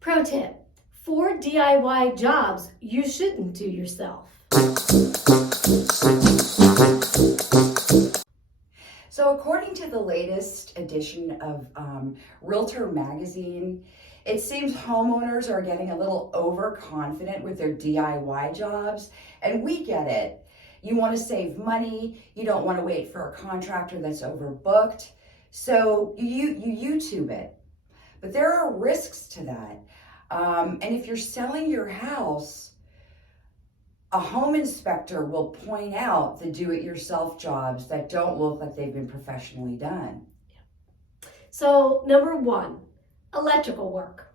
Pro tip, 4 DIY jobs you shouldn't do yourself. So according to the latest edition of Realtor Magazine, it seems homeowners are getting a little overconfident with their DIY jobs, and we get it. You want to save money, you don't want to wait for a contractor that's overbooked, so you YouTube it. But there are risks to that. And if you're selling your house, a home inspector will point out the do-it-yourself jobs that don't look like they've been professionally done. So number 1, electrical work.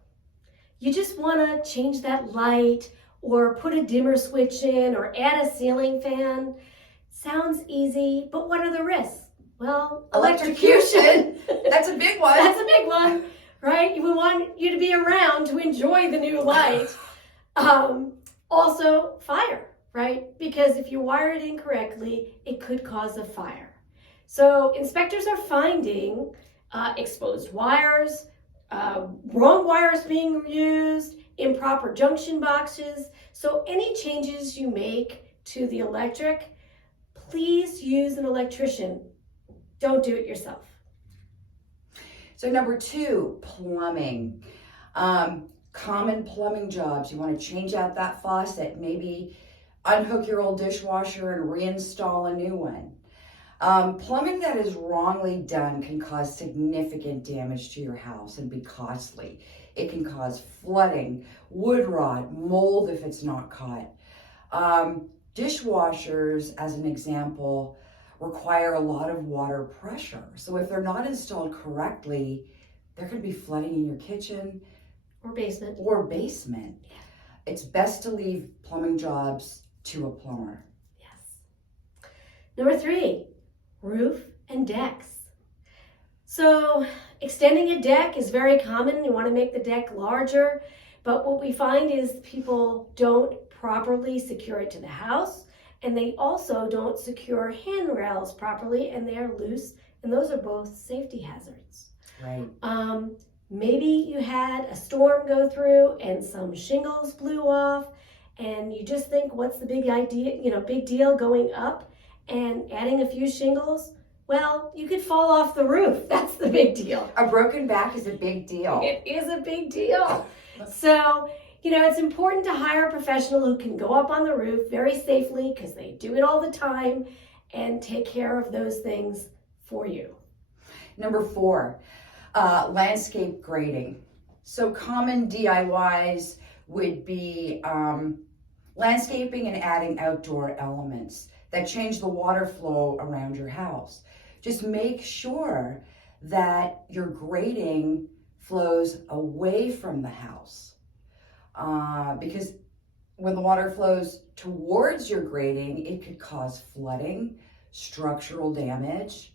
You just want to change that light or put a dimmer switch in or add a ceiling fan. Sounds easy, but what are the risks? Well, electrocution. That's a big one. That's a big one, right? We want you to be around to enjoy the new light. Also, fire, right? Because if you wire it incorrectly, it could cause a fire. So inspectors are finding exposed wires, wrong wires being used, improper junction boxes. So any changes you make to the electric, please use an electrician. Don't do it yourself. So number 2, plumbing. Common plumbing jobs. You want to change out that faucet, maybe unhook your old dishwasher and reinstall a new one. Plumbing that is wrongly done can cause significant damage to your house and be costly. It can cause flooding, wood rot, mold if it's not caught. Dishwashers, as an example, require a lot of water pressure. So if they're not installed correctly, there could be flooding in your kitchen, Or basement. Yeah. It's best to leave plumbing jobs to a plumber. Yes. Number 3, roof and decks. So extending a deck is very common. You want to make the deck larger, but what we find is people don't properly secure it to the house, and they also don't secure handrails properly, and they are loose, and those are both safety hazards. Right. Maybe you had a storm go through and some shingles blew off, and you just think, what's the big deal going up and adding a few shingles? Well, you could fall off the roof. That's the big deal. A broken back is a big deal. It is a big deal. So, it's important to hire a professional who can go up on the roof very safely, because they do it all the time, and take care of those things for you. Number 4, landscape grading. So common DIYs would be landscaping and adding outdoor elements that change the water flow around your house. Just make sure that your grading flows away from the house. Because when the water flows towards your grading, it could cause flooding, structural damage.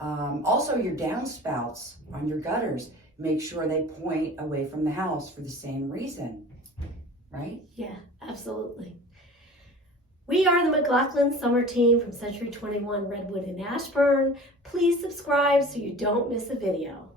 Also, your downspouts on your gutters, make sure they point away from the house for the same reason, right? Yeah, absolutely. We are the McLaughlin Summer Team from Century 21 Redwood in Ashburn. Please subscribe so you don't miss a video.